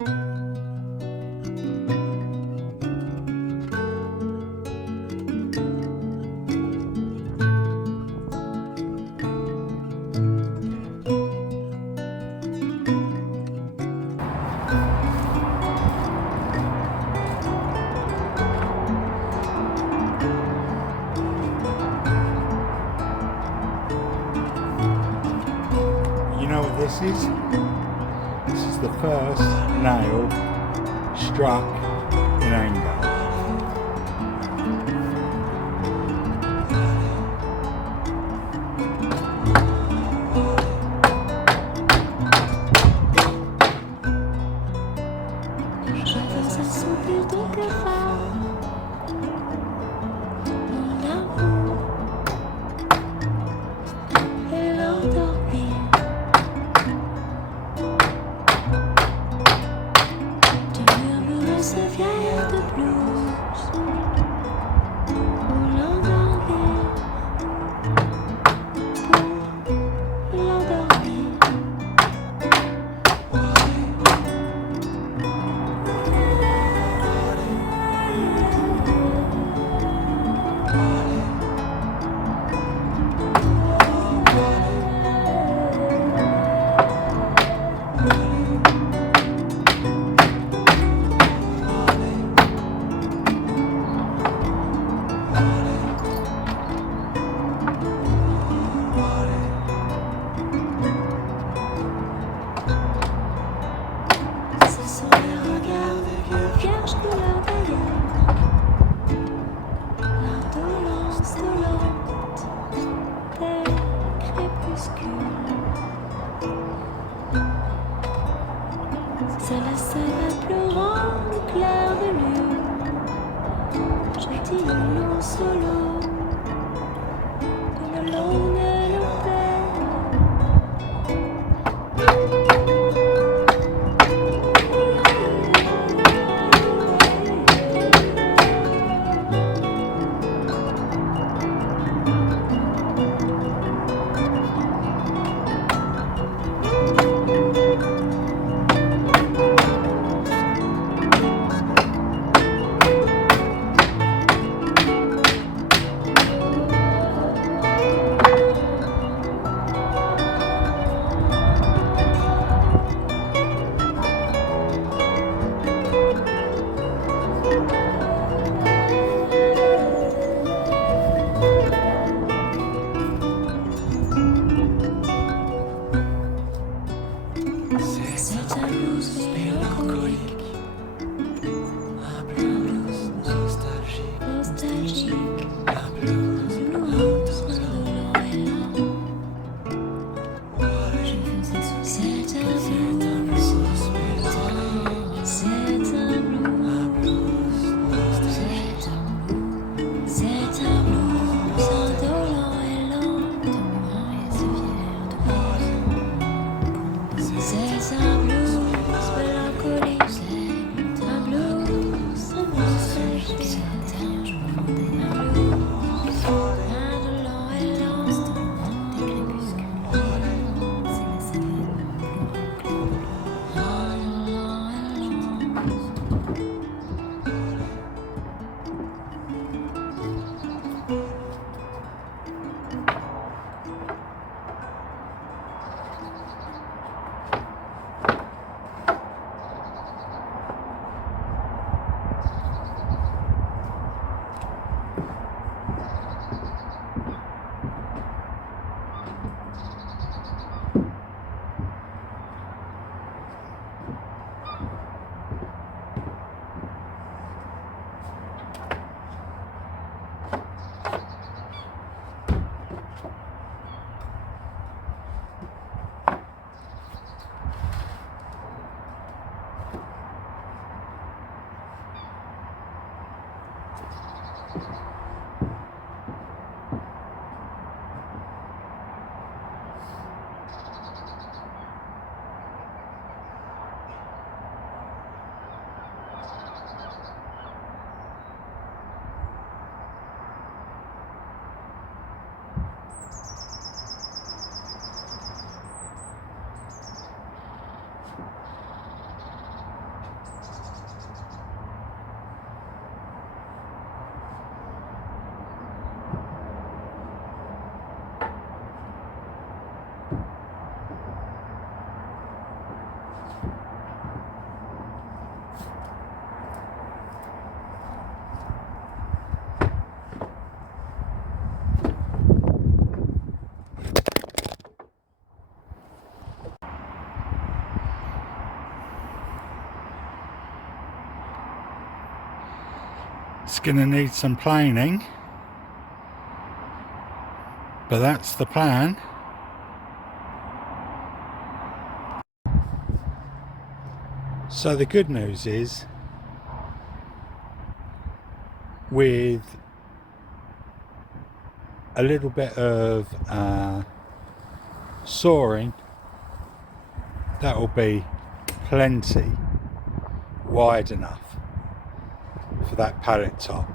You know what this is? This is the first nail struck in anger. Je veux assoupir ton cafard, mon amour, et l'endormir. De murmurer ce vieil air de blues, pour l'endormir, pour l'endormir. Ce sont les regards vierges couleur d'ailleurs, l'indolence dolente des crépuscules. C'est la scène pleurant le clair de lune. Je dis le long solo d'une longue épée. C'est un blues mélancolique, un blues nostalgique, un blues indolent et lent. C'est un blues, c'est un blues, c'est un blues indolent et lent. De moins et se fier de moi. C'est un blues mélancolique. It's going to need some planing, but that's the plan. So the good news is, with a little bit of sawing, that will be plenty wide enough for that pallet top.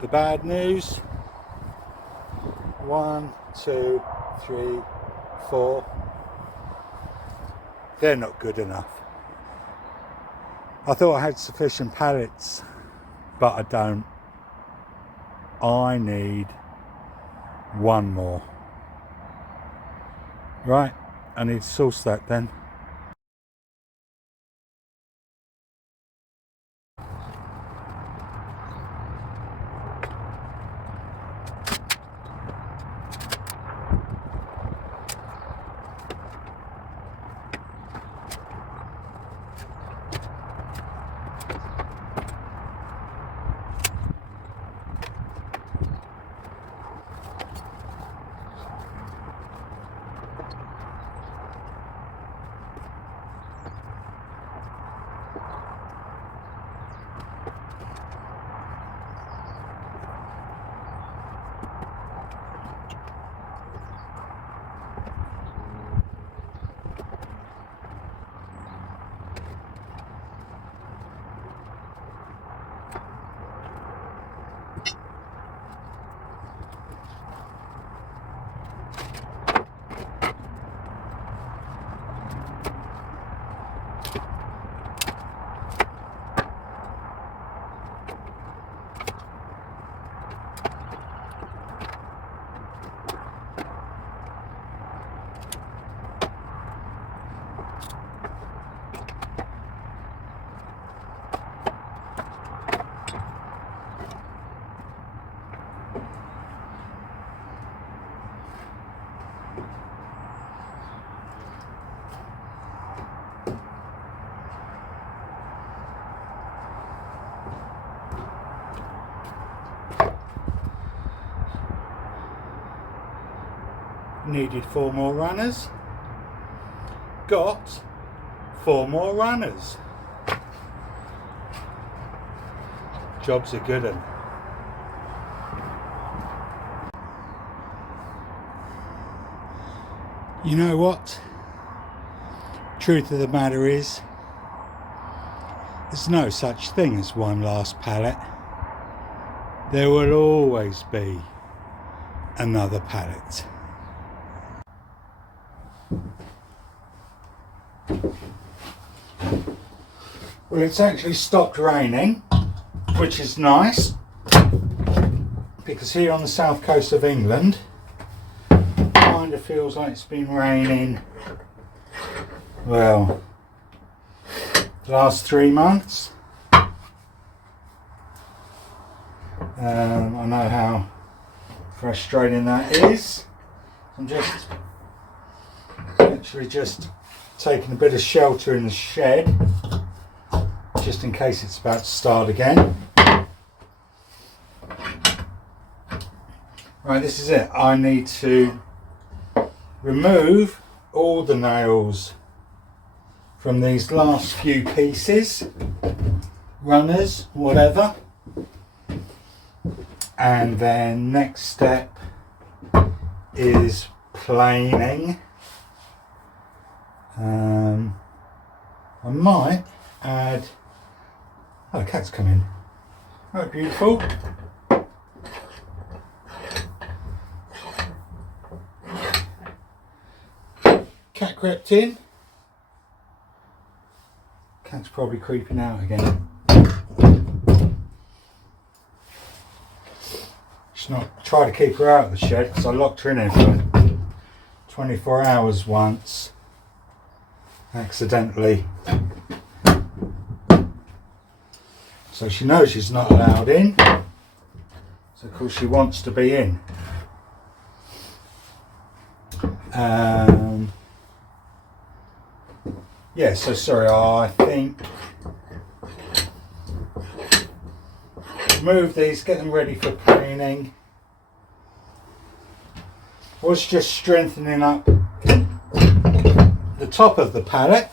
The bad news: 1, 2, 3, 4. They're not good enough. I thought I had sufficient pallets, but I don't. I need one more. Right, I need to source that then. Needed 4 more runners. Got 4 more runners. Job's a good one. You know what? Truth of the matter is, there's no such thing as one last pallet. There will always be another pallet. Well, it's actually stopped raining, which is nice, because here on the south coast of England, it kind of feels like it's been raining, well, the last 3 months. I know how frustrating that is. I'm just taking a bit of shelter in the shed, just in case it's about to start again. Right, this is it. I need to remove all the nails from these last few pieces, runners, whatever. And then next step is planing. I might add, oh, the cat's come in. Oh, beautiful. Cat crept in. Cat's probably creeping out again. Just not try to keep her out of the shed because I locked her in here for 24 hours once, accidentally. So she knows she's not allowed in. So of course she wants to be in. Yeah, so sorry, I think remove these, get them ready for cleaning. Was just strengthening up the top of the pallet,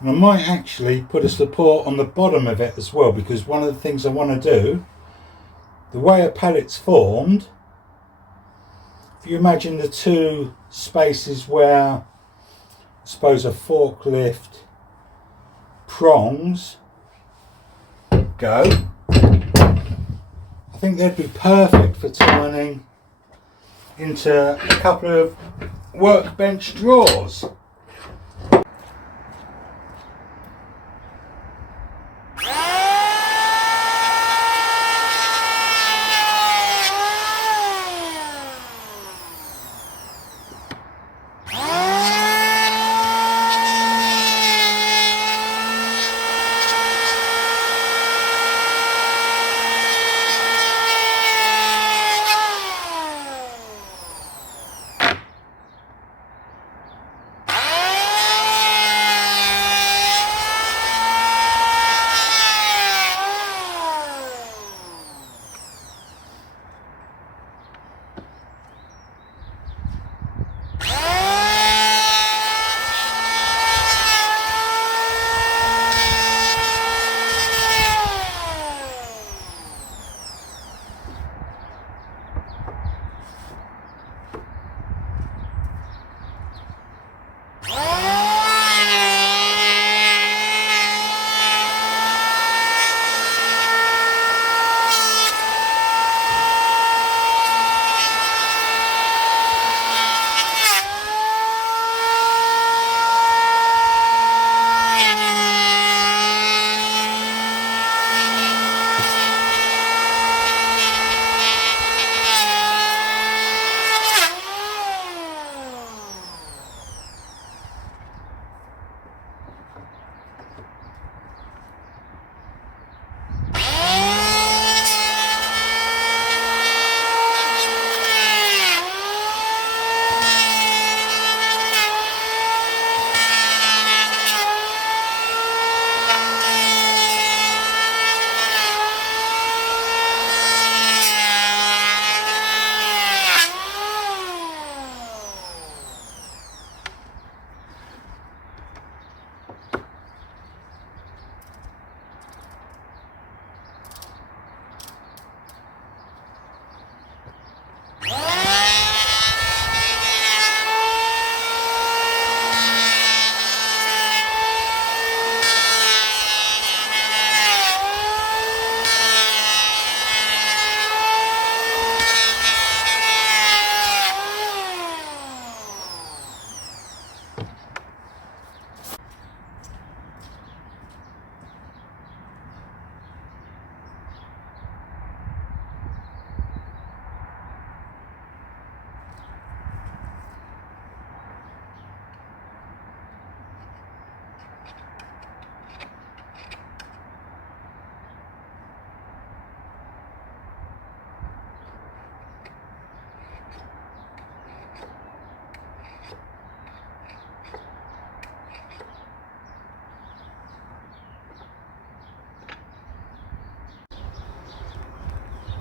and I might actually put a support on the bottom of it as well, because one of the things I want to do, the way a pallet's formed, if you imagine the two spaces where I suppose a forklift prongs go, I think they'd be perfect for turning into a couple of workbench drawers.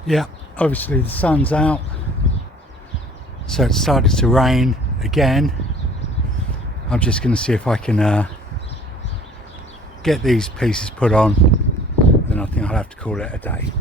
Yeah, obviously the sun's out, so it started to rain again. I'm just going to see if I can get these pieces put on, then I think I'll have to call it a day.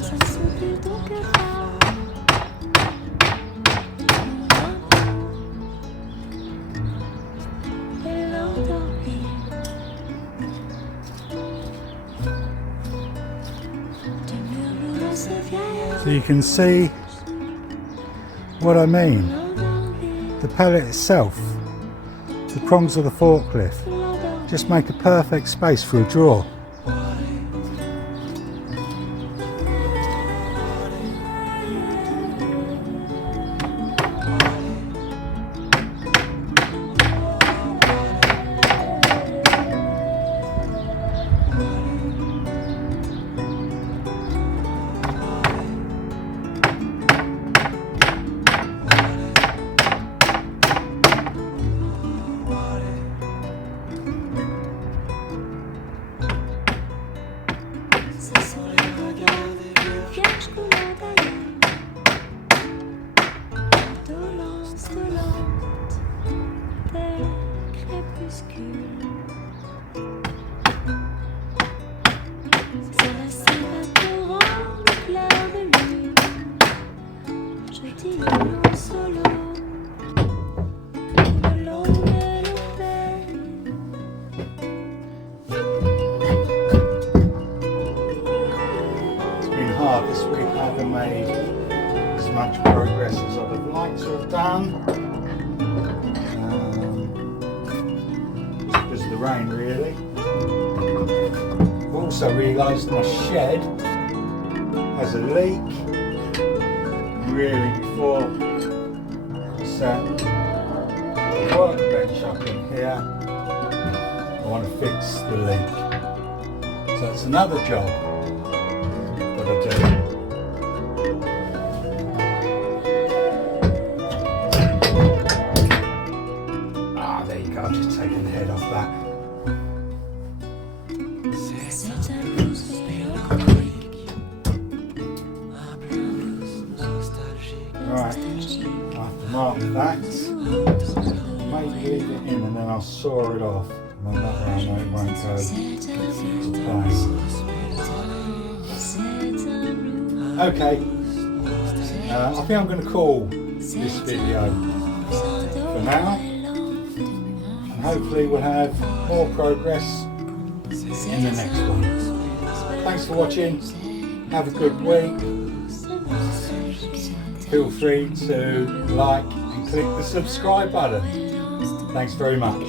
Ça se peut donc pas. So you can see what I mean. The pallet itself, the prongs of the forklift, just make a perfect space for a drawer. Ce sont les regards des vierges couleurs d'ailleurs, dolentes, dolentes, des crépuscules. C'est la s'évaporant de clair de lune, je dis le long solo, le long mélopée. Hard this week. I haven't made as much progress as I would have liked to have done because of the rain, really. I've also realised my shed has a leak. Really, before I set the workbench up in here, I want to fix the leak. So it's another job. Ah, there you go, I've just taken the head off that. C'est un blues mélancolique, Right, I've marked that. Maybe leave it in and then I'll saw it off. And then that way I know it won't go to plan. Okay, I think I'm going to call this video for now, and hopefully we'll have more progress in the next one. Thanks for watching, have a good week, feel free to like and click the subscribe button. Thanks very much.